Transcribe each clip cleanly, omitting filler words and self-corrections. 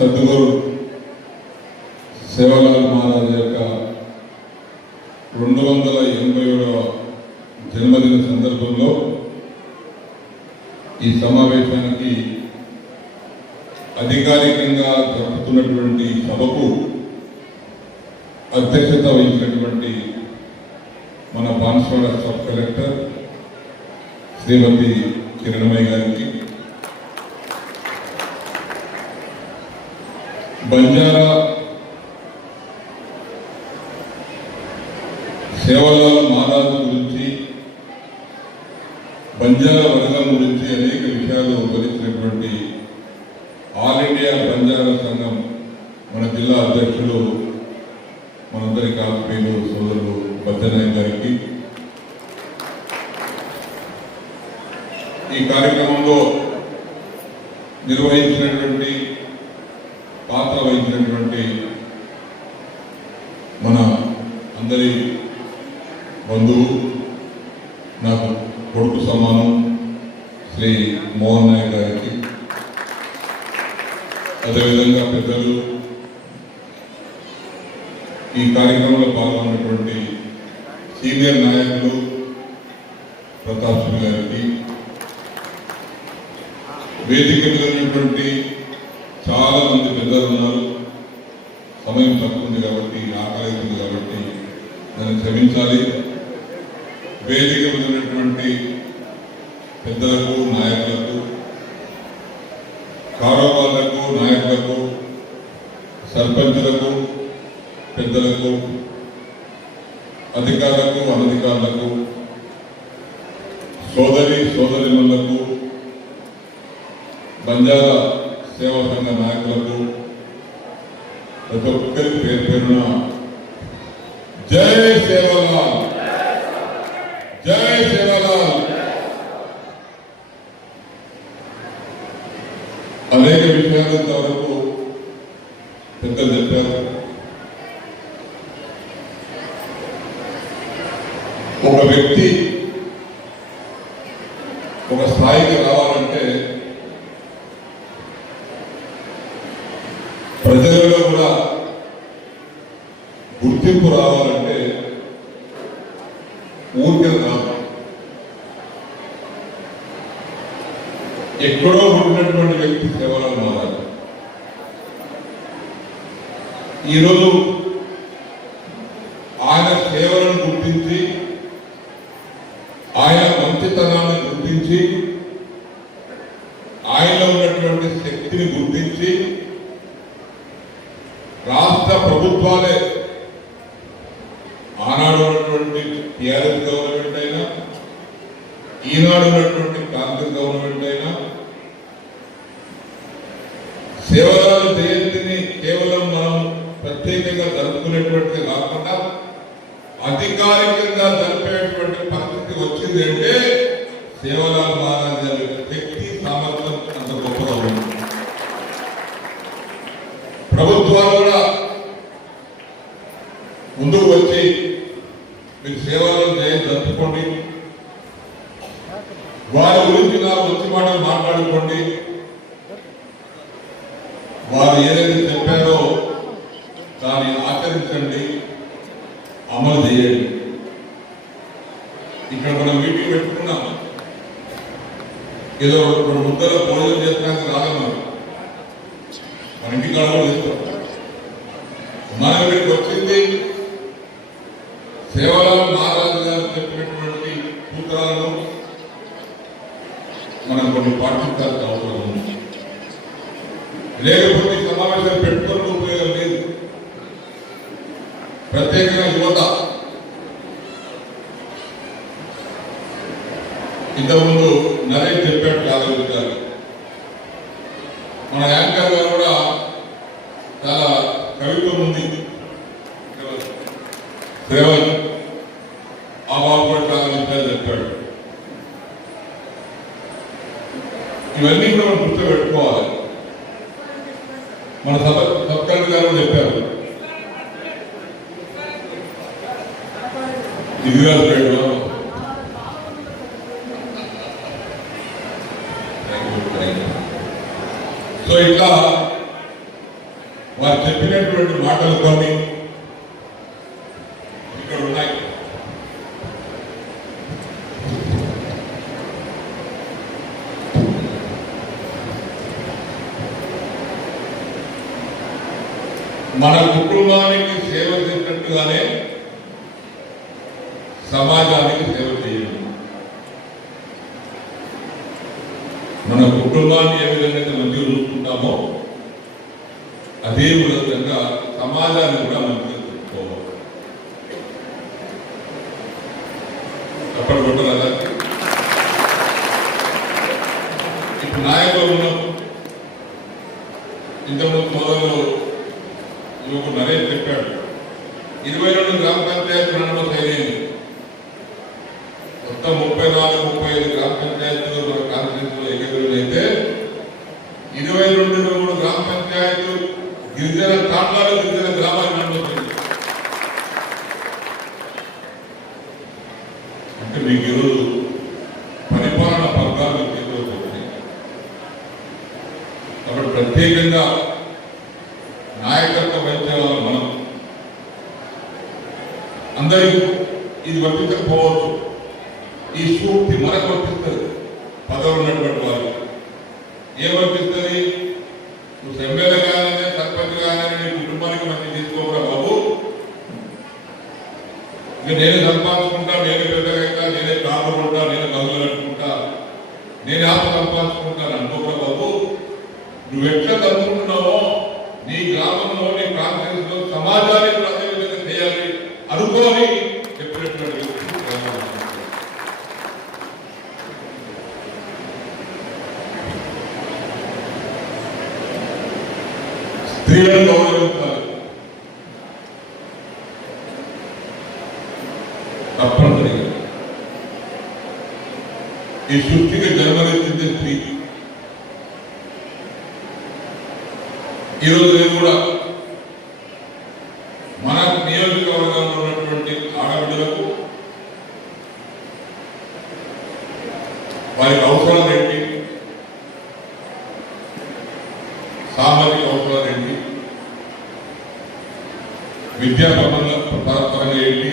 సద్గురు సేవాలాల్ మహారాజ్ యొక్క 287వ జన్మదిన సందర్భంలో ఈ సమావేశానికి అధికారికంగా జరుపుతున్నటువంటి సభకు అధ్యక్షత వహించినటువంటి మన బాన్స్వాడ సబ్ కలెక్టర్ శ్రీమతి కిరణమయ్య గారికి, బంజారా సేవాలాల్ మహారాజ్ గురించి, బంజారా వర్గం గురించి అనేక విషయాలు వివరించినటువంటి ఆల్ ఇండియా బంజారా సంఘం మన జిల్లా అధ్యక్షుడు మనందరి కాకపోయిన సోదరుడు బద్దనాయక్ గారికి, ఈ కార్యక్రమంలో నిర్వహించినటువంటి పాత్ర వహించినటువంటి మన అందరి బంధువు, నాకు కొడుకు సమానం శ్రీ మోహన్ నాయక్ గారికి, అదేవిధంగా పెద్దలు, ఈ కార్యక్రమంలో పాల్గొన్నటువంటి సీనియర్ నాయకులు ప్రతాప్ సింగ్ గారికి, వేదిక మీద ఉన్నటువంటి చాలా మంది పెద్దలు ఉన్నారు. సమయం తక్కువ ఉంది కాబట్టి, ఆకలి ఉంది కాబట్టి దాన్ని క్షమించాలి. వేదిక మీద ఉన్నటువంటి పెద్దలకు, నాయకులకు, కారోబార్లకు, నాయకులకు, సర్పంచులకు, పెద్దలకు, అధికారులకు, అనధికారులకు, సోదరిమణులకు, బంజారా సేవా సంఘ నాయకులకు, ప్రతి ఒక్కరికి పేరు పేరున జై సేవాలాల్, జై సేవాలాల్. అనేక విషయాలు ఇంతవరకు పెద్దలు చెప్పారు. ఒక వ్యక్తి ఒక స్థాయికి రావాలంటే ప్రజలలో కూడా గుర్తింపు రావాలంటే ఊరికే రాదు. ఎక్కడో ఉన్నటువంటి వ్యక్తి సేవలను మారాలి. ఈరోజు ఆయన సేవలను గుర్తించి, ఆయన మంచితనాన్ని గుర్తించి, ఆయనలో ఉన్నటువంటి శక్తిని గుర్తించి రాష్ట్ర ప్రభుత్వాలే, ఆనాడు ఉన్నటువంటి టీఆర్ఎస్ గవర్నమెంట్ అయినా, ఈనాడు ఉన్నటువంటి కాంగ్రెస్ గవర్నమెంట్ అయినా, సేవాలాల్ జయంతిని కేవలం మనం ప్రత్యేకంగా జరుపుకునేటువంటిది కాకుండా అధికారికంగా జరిపేటువంటి పరిస్థితి వచ్చింది అంటే సేవాలాల్ మహారాజ్ గారి శక్తి, సామర్థ్యం అంత గొప్పగా ఉంది. ప్రభుత్వాలు కూడా ముందుకు వచ్చి మీరు సేవాలాల్ జయంతి జరుపుకోండి, వారి గురించి నాకు మంచి మాటలు మాట్లాడుకోండి, వారు ఏదైతే చెప్పారో దాన్ని ఆచరించండి, అమలు చేయండి. ఇక్కడ మనం మీటింగ్ పెట్టుకున్నాం, ఏదో 2 ముద్దల భోజనం చేస్తానికి రాగలం, మన ఇంటికి అడవులు చేస్తాం. మన ఇక్కడికి వచ్చింది సేవాలాల్ మహారాజ్ గారు చెప్పినటువంటి సూత్రాలను మనం కొన్ని పాటించాల్సిన అవసరం ఉంది. లేకపోతే సమావేశాలు పెట్టుకున్న ఉపయోగం లేదు. ప్రత్యేకంగా యువత, ఇంతకుముందు నరేష్ చెప్పాడు ఆలోచించాలి. మన యాంకర్ గారు కూడా చాలా కవిత్వం ఉంది, శ్రేవన్ ఆ బాబు కూడా చాలా విషయాలు చెప్పాడు. ఇవన్నీ కూడా మనం గుర్తుపెట్టుకోవాలి. మన సబ్కలెక్టర్ గారు చెప్పారు, ఇదిరాజు సో ఇట్లా వారు చెప్పినటువంటి మాటలు కానీ ఇక్కడ ఉన్నాయి. మన కుటుంబానికి సేవ చేసినట్టుగానే సమాజానికి సేవ చేయాలి. మన కుటుంబాన్ని ఏ విధంగా మంచిగా చూసుకుంటామో అదే విధంగా సమాజాన్ని కూడా మంచిగా చూసుకోవాలి. తప్పకుండా అలాగే ఇప్పుడు నాయకులు ఉన్నాం. ఇంతకుముందు మొదలు యువకుడు నరేష్ చెప్పాడు, 22 గ్రామ పంచాయతీలు నమోదు అయ్యాయి. మొత్తం 34-35 గ్రామ పంచాయతీలు మన కాన్స్టిట్యూన్సీలో ఎన్నికలు అయితే 22 గ్రామ పంచాయతీలు గిరిజన తాండాలు, గిరిజన గ్రామాలు నమోదు. అంటే మీకు ఈరోజు పరిపాలన పథకాలు చేతిలో ఉన్నాయి. కాబట్టి ప్రత్యేకంగా నాయకత్వం వహించే వాళ్ళు మనం అందరికీ ఇది వర్తించకపోవచ్చు. ఈ సూక్తి మనకు వర్తిస్తుంది. పదవులు ఉన్నటువంటి వారు ఏం వర్తిస్తుంది? నువ్వు ఎమ్మెల్యే కానీ సర్పంచ్ కానీ నీ కుటుంబానికి మంచి తీసుకోకూడదు బాబు, ఇక నేనే సంపాదించుకుంటా, నేనే పెద్దగా, నేనే కాపాడుకుంటా, నేనే గదులు కట్టుకుంటా, నేనే ఆప సంపాదించుకుంటాను అనుకోకూడదు బాబు. నువ్వు ఎట్లా కలుసుకుంటున్నావో నీ గ్రామంలో, నీ కాన్ఫరెన్స్ లో సమాజానికి ప్రజలు చేయాలి అనుకోని చెప్పినటువంటి స్త్రీలను గౌరవించాలి. తప్పనిసరిగా ఈ సృష్టికి జన్మనిచ్చింది స్త్రీ. ఈరోజు నేను కూడా మన నియోజకవర్గంలో ఉన్నటువంటి ఆడబిడ్డలకు వారికి అవసరాలు ఏంటి, సామాజిక అవసరాలు ఏంటి, విద్యాపరంగా ఏంటి,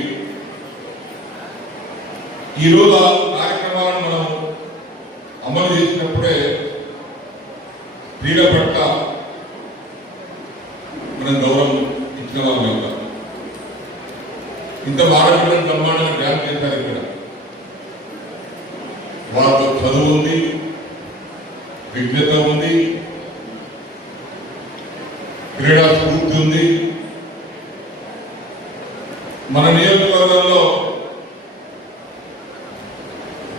ఈరోజు ఆ కార్యక్రమాలను మనం అమలు చేసినప్పుడే స్త్రీల పట్ల మనం గౌరవం ఇచ్చిన వాళ్ళు అవుతాం. ఇంత ఆడపిల్లలు బ్రహ్మాండంగా డ్యాన్స్ చేశారు. ఇక్కడ వాళ్ళకు చదువు ఉంది, విజ్ఞత ఉంది, క్రీడా స్ఫూర్తి ఉంది. మన నియోజకవర్గంలో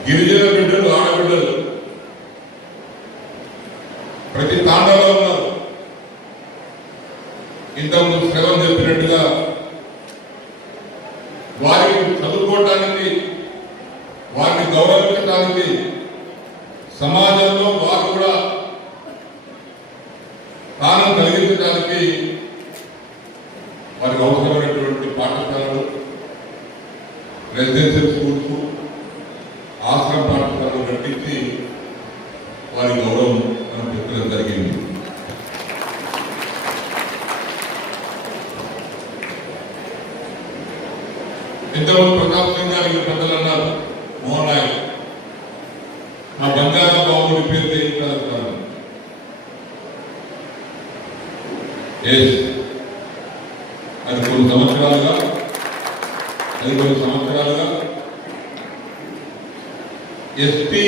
గిరిజన బిడ్డలు, ఆడబిడ్డలు ప్రతి తాండాలో ఉన్నారు. ఇంతకుముందు శ్రవణ్ చెప్పినట్టుగా వారికి చదువుకోవటానికి, వారిని గౌరవించడానికి, సమాజంలో వారు కూడా స్థానం కలిగించడానికి వారికి అవసరమైనటువంటి పాఠశాలలు, రెసిడెన్షియల్ స్కూల్స్, ఆశ్రమ పాఠశాలలు కట్టించి వారి గౌరవం మనం పెట్టడం జరిగింది. ఇంతవరకు ప్రతాప్ సింగ్ గారికి పెద్దలు అన్నారు, మోహన్ నాయక్ మా బంగారు బాబు రిపేర్ చేయించారు. అది కొన్ని సంవత్సరాలుగా ST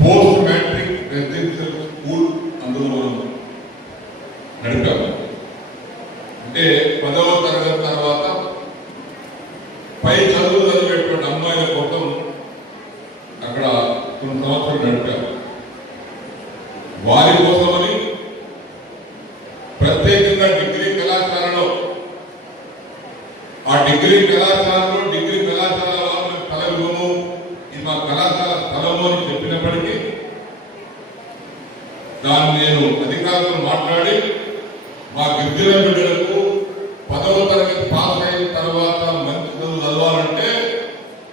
post matric residential school అందులో మనం నడిపాము. అంటే 10వ తరగతి తర్వాత పై చదువులు చదివేటువంటి అమ్మాయిల కోసం అక్కడ కొన్ని సంవత్సరాలు నడిపారు. వారి కోసమని ప్రత్యేకంగా డిగ్రీ కళాశాలలో, ఆ డిగ్రీ కళాశాలలో డిగ్రీ కళాశాల వాళ్ళ స్థలము, ఇది మా కళాశాల స్థలము అని చెప్పినప్పటికీ దాన్ని నేను అధికారులతో మాట్లాడి మా గిరిజన బిడ్డలకు 10వ తరగతి పాస్ అయిన తర్వాత మంచి చదువు చదవాలంటే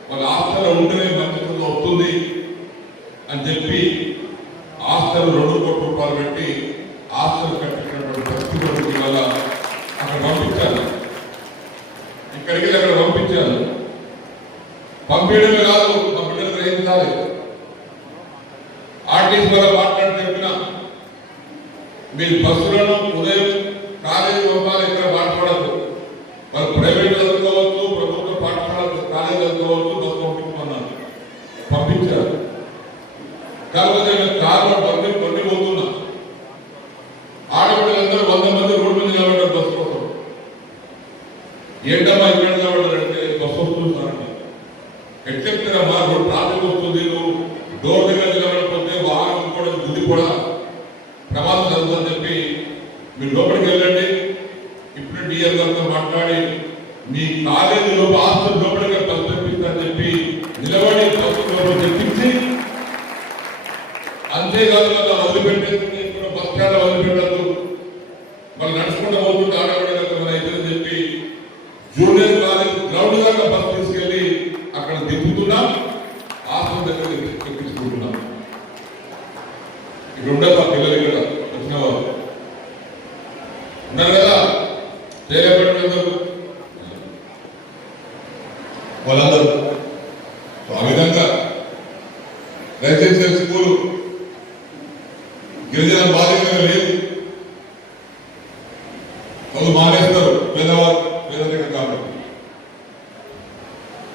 వాళ్ళ హాస్టల్లో ఉంటేనే మంచి చదువు వస్తుంది అని చెప్పి హాస్టల్ 2 కోట్ల రూపాయలు పెట్టి ఆస్తులు కట్టినటువంటి పరిస్థితులు వల్ల అక్కడ పంపించారు. ఇక్కడికి అక్కడ పంపించారు. పంపించడమే కాదు, మా బిడ్డలు గ్రహించాలి. ఆర్టీసీ వల్ల మాట్లాడి చెప్పిన మీరు బస్సులను ఉదయం కాలేజీ పంపాలి, ఇక్కడ మాట్లాడద్దు. వాళ్ళు ప్రైవేట్ చదువుకోవచ్చు, ప్రభుత్వ పాఠశాల కాలేజీ చదువుకోవచ్చు, బస్సు పంపించమన్నారు. పంపించారు. కాకపోతే నేను కారులో కొన్ని పోతున్నా. ఆడపిల్లలందరూ 100 మంది రోడ్డు మీద నిలబడ్డారు బస్సు కోసం. ఏంటమ్మా ఇక్కడ నిలబడ్డారంటే బస్సు వస్తుంది సార్. ఎట్లెక్తారమ్మా, రోడ్డు ట్రాఫిక్ వస్తుంది, నువ్వు డోర్ దగ్గర నిలబడిపోతే వాహనం కూడా గుద్ది కూడా ప్రమాదం జరుగుతుందని చెప్పి మీరు లోపలికి వెళ్ళండి. ఇప్పుడు డిఎల్ గారితో మాట్లాడి మీ కాలేజీలో ఆస్తులు లోపలికి బస్సు తెప్పిస్తారని చెప్పి నిలబడి బస్సు లోపల తెప్పించి, అంతేకాదు కదా వదిలిపెట్టేది బస్ స్టాండ్ వదిలిపెట్టద్దు, వాళ్ళు నడుచుకుంటూ పోతుంటే ఆడబడగలుగుతామని అయితేని చెప్పి జూనియర్ కాలేజ్ గ్రౌండ్ దాకా బస్సు తీసుకెళ్లి అక్కడ దింపుతున్నాం. ఆస్తుల దగ్గర తెప్పించుకుంటున్నాం. ఇక్కడ ఉండదు ఆ పిల్లలు, ఇక్కడ వచ్చిన వాళ్ళు ఉన్నారు కదా, చేయలేకపోయినందుకు వాళ్ళందరూ ఆ విధంగా రెసిడెన్షియల్ స్కూల్ గిరిజన బాధ్యతగా లేదు. వాళ్ళు మానేస్తారు పేదవారు, పేదరికం కాబట్టి.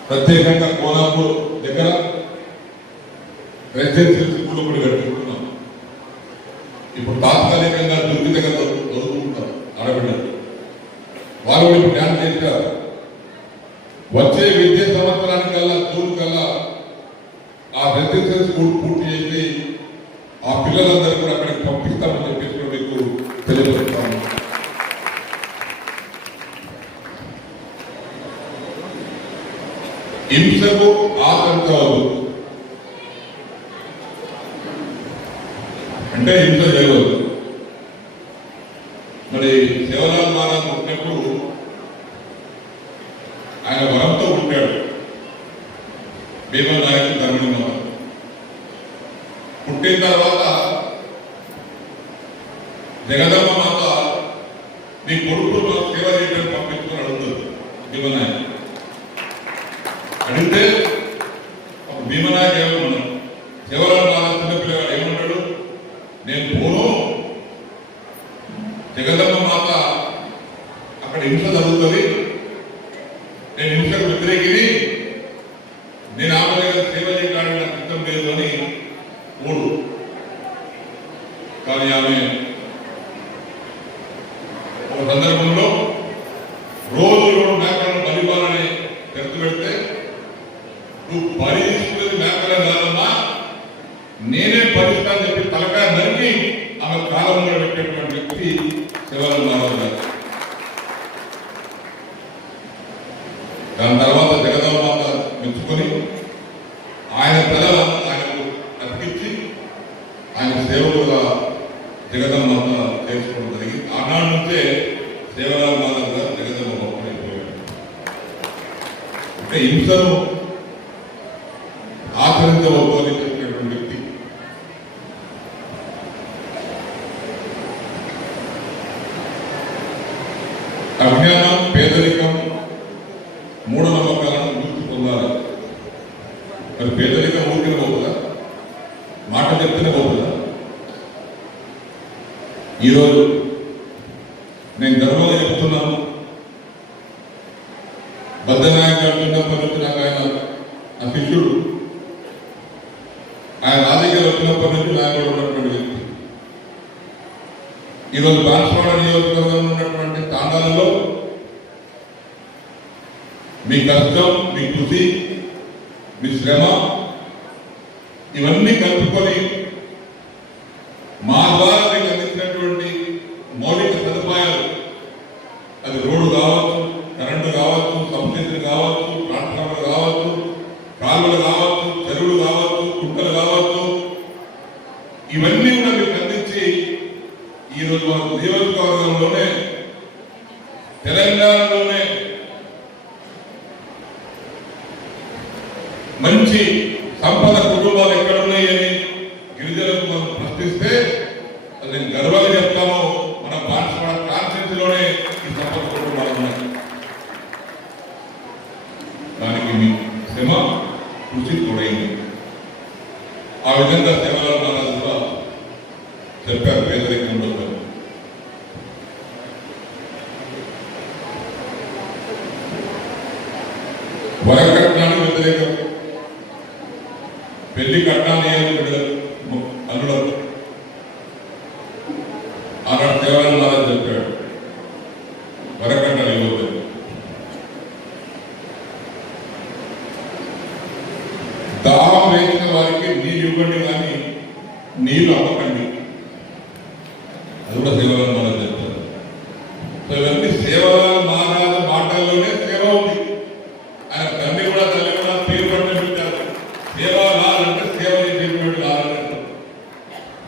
ప్రత్యేకంగా కోనాపూర్ దగ్గర రెసిడెన్షియల్ స్కూల్ కూడా కట్టుకుంటున్నాం. ఇప్పుడు తాత్కాలికంగా దుర్గితగా చదువుకుంటారు ఆడబిడ్డలు. వాళ్ళు కూడా ఇప్పుడు ధ్యానం చేశారు. వచ్చే విద్యా సంవత్సరానికల్లా జూన్ కల్లా ఆ రెసిడెన్షియల్ స్కూల్ పూర్తి చేసి ఆ పిల్లలందరూ కూడా అక్కడికి పంపిస్తామని చెప్పేసి మీకు తెలియజేస్తాము. హింసకు ఆశించవద్దు అంటే హింస చేయవద్దు. మరి శివలాల్ మహారాజ్ పుట్టినప్పుడు ఆయన వరంతో పుట్టాడు. భీమా నాయకుడు ధర్మం పుట్టిన తర్వాత జగదమ్మ మాత నీ కొడుకు సేవ చేయడానికి పంపించుకొని అడుగుతుంది భీమనాయక్. అడిగితే భీమనాయక్ ఏమన్నాడు, శివలాల్ మహారాజ్ చిన్నపిల్లగాడు ఏమన్నాడు, నేను పోను, జగదమ్మ మాత అక్కడ హింస జరుగుతుంది, నేను హింసకు వ్యతిరేకిని, నేను ఆమె సేవ చేయడానికి నాకు సిద్ధం లేదు అని ఓడు. కానీ ఆమె ఒక సందర్భంలో రోజు 2 మేకలను బలివ్వాలని తెరచి పెడితే, నువ్వు బలి తీసుకునేది మేకలే కాదమ్మా, నేనే భరిస్తానని చెప్పి తలకాయ నరికి ఆమె కాలంలో పెట్టినటువంటి వ్యక్తి శివలాల్ మహారాజ్ గారు. దాని తర్వాత జగదమ్మ మాత మెచ్చుకొని ఆయన పిల్లలు ఆయనకు అర్పించి ఆయన సేవలుగా జగదమ్మ మాత చేసుకోవడం జరిగింది. ఆనాడు నుంచే శివలాల్ మహారాజ్ గారు జగదమ్మ భక్తుడైపోయాడు. అంటే హింసను ఆచరించవద్దు అని చెప్పినటువంటి వ్యక్తి. అజ్ఞానం, పేదరికం, మూఢనమ్మకాలను గుర్తు పొందాలి. మరి పేదరికం ఊరికిన పోతుందా, మాట చెప్తూనే పోతుందా? ఈరోజు నేను గర్వంగా చెప్తున్నాను, బద్దనాయక్ గారు చిన్నప్పటి నుంచి నాకు ఆయన నా శిష్యుడు. ఆయన రాజకీయాలు వచ్చినప్పటి నుంచి నాయకుడు ఉన్నటువంటి వ్యక్తి. ఈరోజు బాన్స్వాడ నియోజకవర్గంలో ఉన్నటువంటి తాండాలలో మీ కష్టం, మీ కృషి, మీ శ్రమ ఇవన్నీ కలుపుకొని మా ద్వారా మీకు అందించినటువంటి మౌలిక సదుపాయాలు, అది రోడ్డు కావచ్చు, కరెంటు కావచ్చు, సబ్సిడీ కావచ్చు, ట్రాన్స్ఫార్మర్ కావచ్చు, కాలువలు కావచ్చు, చెరువులు కావచ్చు, కుంటలు కావచ్చు, ఇవన్నీ కూడా మీకు అందించి ఈరోజు మన నియోజకవర్గంలోనే, తెలంగాణలోనే మంచి సంపద కుటుంబాలు ఎక్కడ ఉన్నాయని గిరిజనులకు మనం ప్రశ్నిస్తే అది నేను గర్వంగా చెప్తాము. ఆ విధంగా సేవల మహారాజు కూడా చెప్పారు పేదరికంలో. వరకట్నానికి వ్యతిరేకం, పెళ్లి కట్నాలు అల్లుడు ఆనాడు సేవల మహారాజు చెప్పాడు వరకట్నాలు ఇవ్వద్దు. దాహం వేసిన వారికి నీళ్ళు ఇవ్వండి కానీ నీళ్లు అవ్వకండి, అది కూడా సేవల మహారాజు చెప్తారు. సో ఇవన్నీ సేవల మహారాజు మాటల్లోనే సేవ ఉంది. ఆయన తండ్రి కూడా తల్లి కూడా పేరు పడిన పెట్టారు. సేవ లాలంటే సేవ చేసేటువంటి లాలంటారు.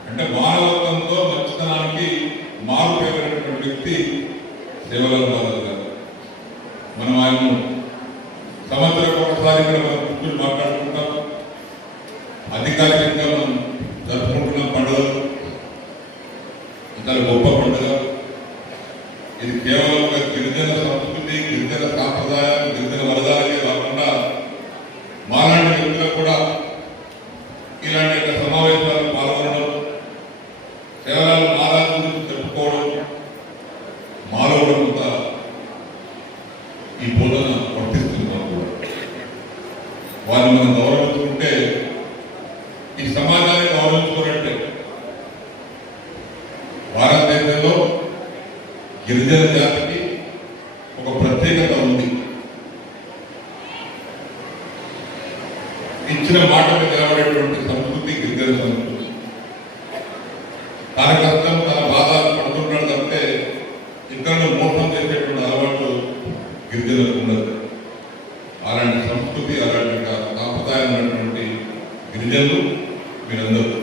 అంటే మానవత్వంతో మంచితనానికి మారు పేరైనటువంటి వ్యక్తి సేవల మహారాజు గారు. మనం ఆయన సంవత్సరం ఒకసారి ఇక్కడ మనం కూర్చొని మాట్లాడుకుంటాం. అధికారికంగా మనం జరుపుకుంటున్న పండుగలు చాలా గొప్ప పండుగ. ఇది కేవలం ఒక గిరిజన సంస్కృతి, గిరిజన సాంప్రదాయం, గిరిజన వరదాలకే కాకుండా మాలాంటి వ్యక్తులకు కూడా ఇలాంటి సమావేశాలు పాల్గొనడం, కేవలం మాలా గురించి చెప్పుకోవడం, మాలో కూడా కొంత ఈ బోధన వర్తిస్తున్నాం కూడా. వారిని మనం గౌరవించుకుంటే ఈ సమాజాన్ని గౌరవించుకున్నట్టే. భారతదేశంలో గిరిజన జాతికి ఒక ప్రత్యేకత ఉంది. ఇచ్చిన మాట మీద నిలబడేటువంటి సంస్కృతి గిరిజన సంస్కృతి. తన కష్టం తన బాధలు పడుతున్నాడు తప్పితే ఇతరులను మోసం చేసేటువంటి అలవాటు గిరిజనులకు ఉండదు. అలాంటి సంస్కృతి, అలాంటి సాంప్రదాయం ఉన్నటువంటి గిరిజనులు మీరందరూ.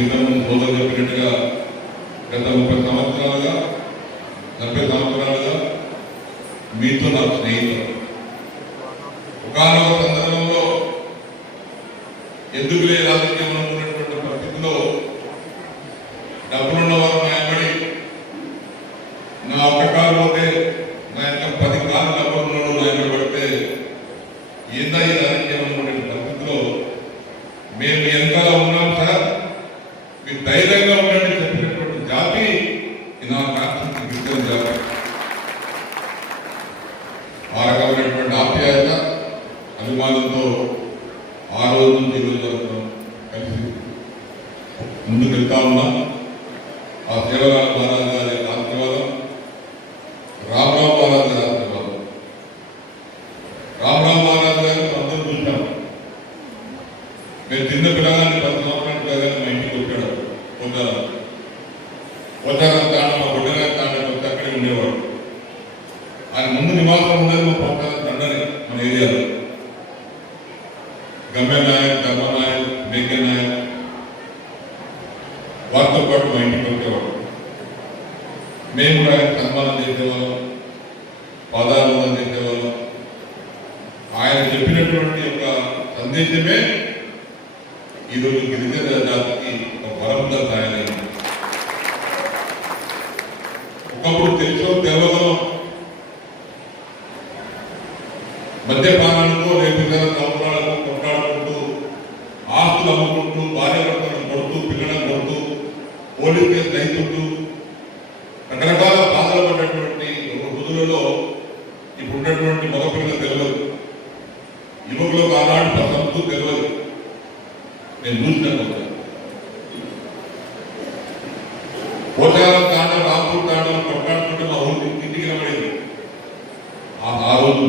ఇంతకుముందు సోదరు చెప్పినట్టుగా గత 30 సంవత్సరాలుగా 40 సంవత్సరాలుగా మీతో నాకు స్నేహితులు. ఒకనొక సందర్భంలో ఎందుకులే రాజకీయం అనుకున్నటువంటి పరిస్థితిలో డబ్బులున్న వారు నా ఎంబడి నా ఒక్క కాలు పోతే నా యొక్క 10 కాలు డబ్బులున్నాడు నా ఎంబడి పడితే ఏందా ఈ రాజకీయం అనుకునే పరిస్థితిలో మేము ఎంతగా ఉన్నాం సార్, మీరు ధైర్యంగా ఉండండి చెప్పినటువంటి జాతి నా కాన్స్టిట్యూన్సీ గిరిజన జాతి. ఆ రకమైనటువంటి ఆప్యాయత, అభిమానంతో ఆ రోజు నుంచి ఈ రోజు వరకు కలిసి ముందుకు వెళ్తా ఉన్నాం. ఆ సేవల మహారాజు గారి ఆశీర్వాదం, రామరావు మహారాజు గారి ఆశీర్వాదం. రామరావు మహారాజు గారిని అందరూ చూశాం. మేము చిన్న పిల్లగాన్ని 10 సంవత్సరాల పిల్లగాన్ని మా ఇంటికి వచ్చాడు. పోచారం తాండ, మా గుడ్డగారి తాండ వచ్చి అక్కడే ఉండేవాడు. ఆయన ముందు నివాసం ఉండేది మా పోచారం తండని మన ఏరియాలో. గమ్య నాయక్, ధర్మ నాయక్, మేఘ నాయక్ వారితో పాటు మా ఇంటికి వచ్చేవాడు. మేము కూడా ఆయన సన్మానం చేసేవాళ్ళం, పాదాభివందనం చేసేవాళ్ళం. ఆయన చెప్పినటువంటి యొక్క సందేశమే ఈరోజు గిరిజన జాతికి ఒక వరంగా తయారైంది. ఒకప్పుడు తెలుసో తెలియదో మద్యపానాలతో లేదా సంవత్సరాలకు కొట్లాడుకుంటూ, ఆస్తులు అమ్ముకుంటూ, భార్య భర్తలను కొడుతూ, పిల్లలను కొడుతూ, పోలీస్ కేసు రైతుంటూ రకరకాల బాధలు పడినటువంటి రోజులలో ఇప్పుడు ఉన్నటువంటి మగపిల్లలు తెలియదు, యువకులకు ఆనాడు సంస్కృతి తెలియదు. నేను చూసినాను. పోచారం తాండ, రాంపూర్ తాండలు కొట్లాడుతుంటే మా ఊరికి ఇంటికి నిలబడేది. ఆ రోజు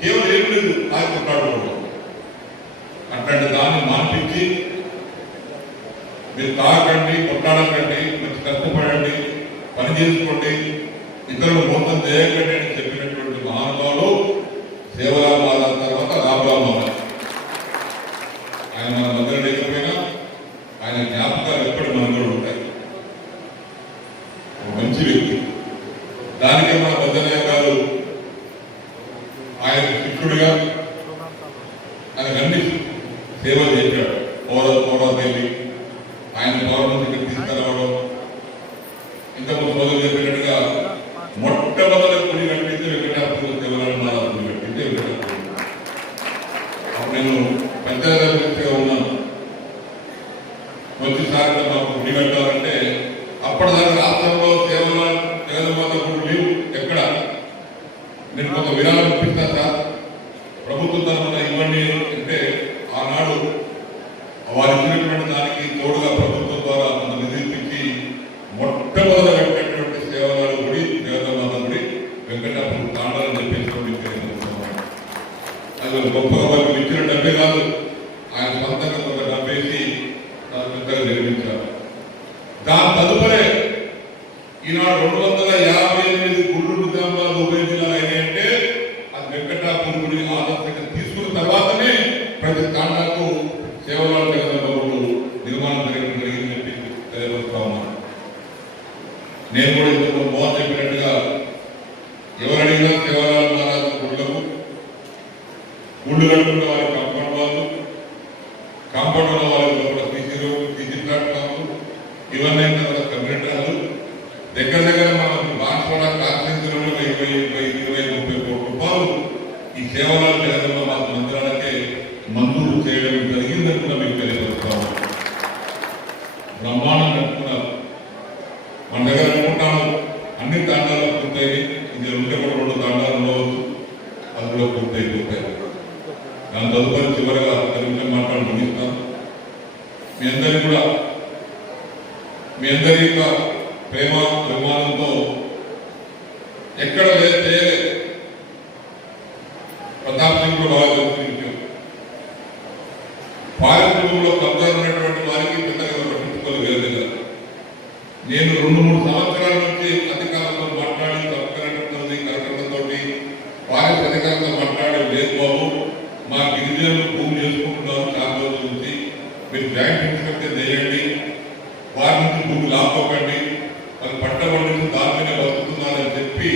కేవలం ఏం లేదు, తాగి కొట్లాడుకోవడం. అట్లాంటి దాన్ని మాన్పించి మీరు తాగకండి, కొట్లాడకండి, మంచి కష్టపడండి, పని చేసుకోండి, ఇతరులు మోసం చేయకండి అని చెప్పినటువంటి మహానుభావులు సేవల మహారాజు తర్వాత రామరావు మహారాజు. ఆయన మన మధ్య లేకపోయినా ఆయన జ్ఞాపకాలు ఎప్పటి మనలో ఉంటాయి. ఒక మంచి వ్యక్తి. దానికే మన బద్దనయ్య గారు ఆయన శిష్యుడిగా ఆయనకు అన్ని సేవలు చేశాడు. పౌరదేవి ఆయన పౌరమంత్రికి తీసుకురావడం, ఇంతకుముందు మొదలు చెప్పినట్టుగా మొట్టమొదటి గుడి కట్టింది వెంకటాపురం సేవల మహారాజు గుడి కట్టింది వెంకటాపురం. అప్పుడు నేను పంచాయతీ విరాళం ఇప్పిస్తా సార్ ప్రభుత్వం తరఫున ఇవ్వండి అంటే ఆనాడు వారు ఇచ్చినటువంటి దానికి తోడుగా ప్రభుత్వం ద్వారా మన నిధించి మొట్టమొదట పెట్టినటువంటి సేవలు గుడి జగన్మాత గుడి వెంకటాపురం తాండాలని చెప్పేసి అది గొప్పగా వారికి ఇచ్చిన డబ్బే కాదు, ఆయన సొంతంగా కొంత డబ్బేసి పెద్దగా నిర్మించారు. దాని తదుపరే ఈనాడు 258 గుళ్ళు నిజామాబాద్ ఉభయ జిల్లాలు అయినాయంటే అది వెంకటాపురం గుడి ఆదర్శంగా తీసుకున్న తర్వాతనే ప్రతి తాండాకు సేవలు నిర్మాణం జరిగిందని చెప్పి తెలియజేస్తా ఉన్నాను. నేను కూడా ఇంతకు మోహన్ చెప్పినట్టుగా ఎవరడిగినా సేవలాలు మహారాజు గుళ్ళకు గుళ్ళు కట్టుకున్న వారికి కాంపౌండ్ వాళ్ళు, కాంపౌండ్ ఉన్న వాళ్ళకి కూడా సీసీ ప్లాట్ఫామ్లు, ఇవన్నీ కంప్యూటర్లు దగ్గర దగ్గర మనకు బాన్స్వాడ కాన్స్టిట్యూన్సీలో 20-30 కోట్ల రూపాయలు ఈ సేవలాలు జగన్లో మాకు మందిరాలకే మంజూరు చేయడం జరిగిందని కూడా మీకు తెలియజేస్తాము. బ్రహ్మాండం కట్టుకున్నారు. మన దగ్గర అనుకుంటాము అన్ని తాండాలు పూర్తయి, ఇది ఉంటే కూడా 2 తాండాలు ఉండవచ్చు, అది కూడా పూర్తయిపోతాయి. దాని తదుపరి చివరిగా తెలుగులో మాట్లాడి ముగిస్తాను. మీ అందరి యొక్క ప్రేమ అభిమానంతో ఎక్కడ వేస్తే ప్రతాప్ సింగ్ కూడా బాగా తెలుసు. పారిశ్రామికంలో కబ్జా ఉన్నటువంటి వారికి పెద్దగా పట్టించుకోలేదు. నేను 2-3 సంవత్సరాల నుంచి అధికారులతో మాట్లాడి కలెక్టర్లతో వారి అధికారులతో మాట్లాడే లేదు బాబు, మా గిరిజనులు భూమి చేసుకుంటున్నారు చాలా రోజుల నుంచి, మీరు జాయింట్ ఇన్స్పెక్టర్ చేయండి, వారి నుంచి భూమి లాక్కోకండి, వాళ్ళు పంట పండించి దాని మీద బతుకుతున్నారని చెప్పి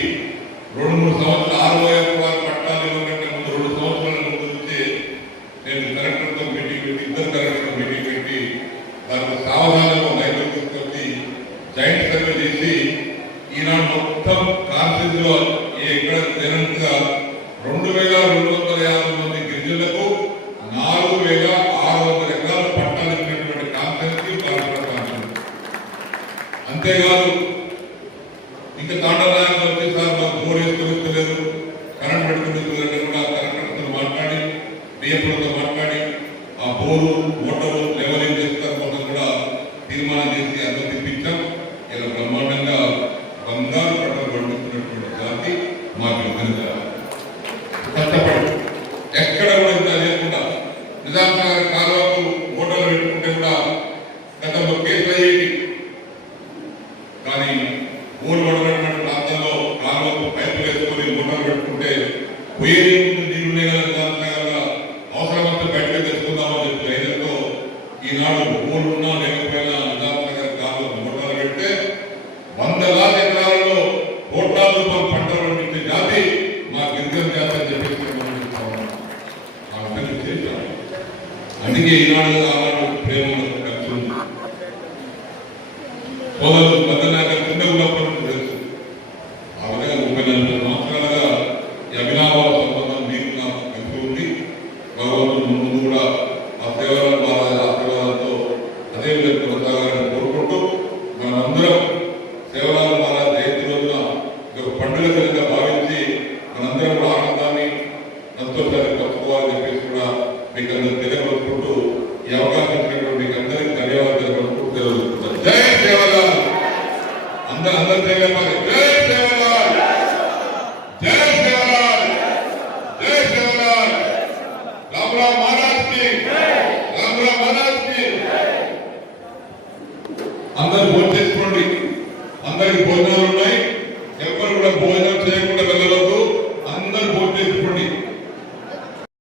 2-3 సంవత్సరాలు 61 వారు పట్టాలు ఇవ్వకంటే ముందు 2 సంవత్సరాల ముందు నుంచి నేను కలెక్టర్తో మీటింగ్ పెట్టి, ఇద్దరు కలెక్టర్తో మీటింగ్ పెట్టి దానికి సావధానంగా రైతులు తీసుకొచ్చి జాయింట్ సర్వే చేసి ఈనాడు మొత్తం కాన్స్టిట్యూన్సీలో ఎక్కడ జనంగా 2250 మంది గిరిజనులకు 4600 ఎకరాల పట్టాలు ఇచ్చినటువంటి కాన్స్టిట్యూన్సీ అంతేకాదు ఇంకా తాండనాయకులు వచ్చి సార్ మాకు బోర్ వేసుకోలేదు, కరెంట్ పెట్టుకుని కూడా కలెక్టర్తో మాట్లాడి డిఎఫ్ఓతో మాట్లాడి ఆ బోరు మోటారు లెవెలింగ్ చేస్తారు కోసం కూడా తీర్మానం చేసి అందరూ తెప్పించాం. ఇలా బ్రహ్మాండంగా బంగారు పంటలు పండిస్తున్నటువంటి జాతి మాకు కష్టపడి ఎక్కడ కూడా ఇంత లేకుండా నిజాంసాగర్ కాలువకు మోటార్లు పెట్టుకుంటే కూడా గతంలో కేసులు అయ్యేది. కానీ ఊరు పడినటువంటి ప్రాంతాల్లో కాలువకు పైపులు వేసుకొని మోటార్లు పెట్టుకుంటే పోయే నీళ్లు నిజాంసాగర్గా అవసరమంతా బయటకు తెచ్చుకుందామని చెప్పి రైతులతో ఈనాడు ఊరున్నా లేకపోయినా నిజాంసాగర్ కాలువకు మోటార్లు పెడితే 100,000 ఎకరాలలో కోట్లాది రూపాయలు పంటలు పండించే జాతి మా గిరిజన జాతి అని చెప్పేసి అందుకే ఈనాడు ఆనాడు ప్రేమ ఖర్చు సోదరులు మధ్యనాయకులు కింద ఉన్నప్పుడు తెలుసు. అలాగే 30-40 సంవత్సరాలుగా ఈ అభినవాల సంబంధం మీకు నాకు కలిసి ఉంది. భగవంతుడు ముందు కూడా ఆ సేవల ఆశీర్వాదంతో అదే విధంగా కొనసాగాలని కోరుకుంటూ మనందరం సేవలాల మహారాజ్ జయంతి రోజున ఒక పండుగ దినంగా భావించి మనందరం కూడా ఆనందాన్ని సంతోషాన్ని పంచుకోవాలని చెప్పేసి కూడా మీకు అందరూ తెలియపరుచుకుంటూ ఈ అవకాశం ఇచ్చినటువంటి మీకు అందరికీ ధన్యవాదాలు తెలియజేస్తున్నాను. జై సేవలాల్. అందరూ తెలియపాలి. జై సేవలాల్, జై సేవలాల్, జై సేవలాల్. రామరావు మహారాజ్ కి, రామరావు మహారాజ్ కి. అందరూ భోజనం చేసుకోండి. అందరికి భోజనాలు ఉన్నాయి.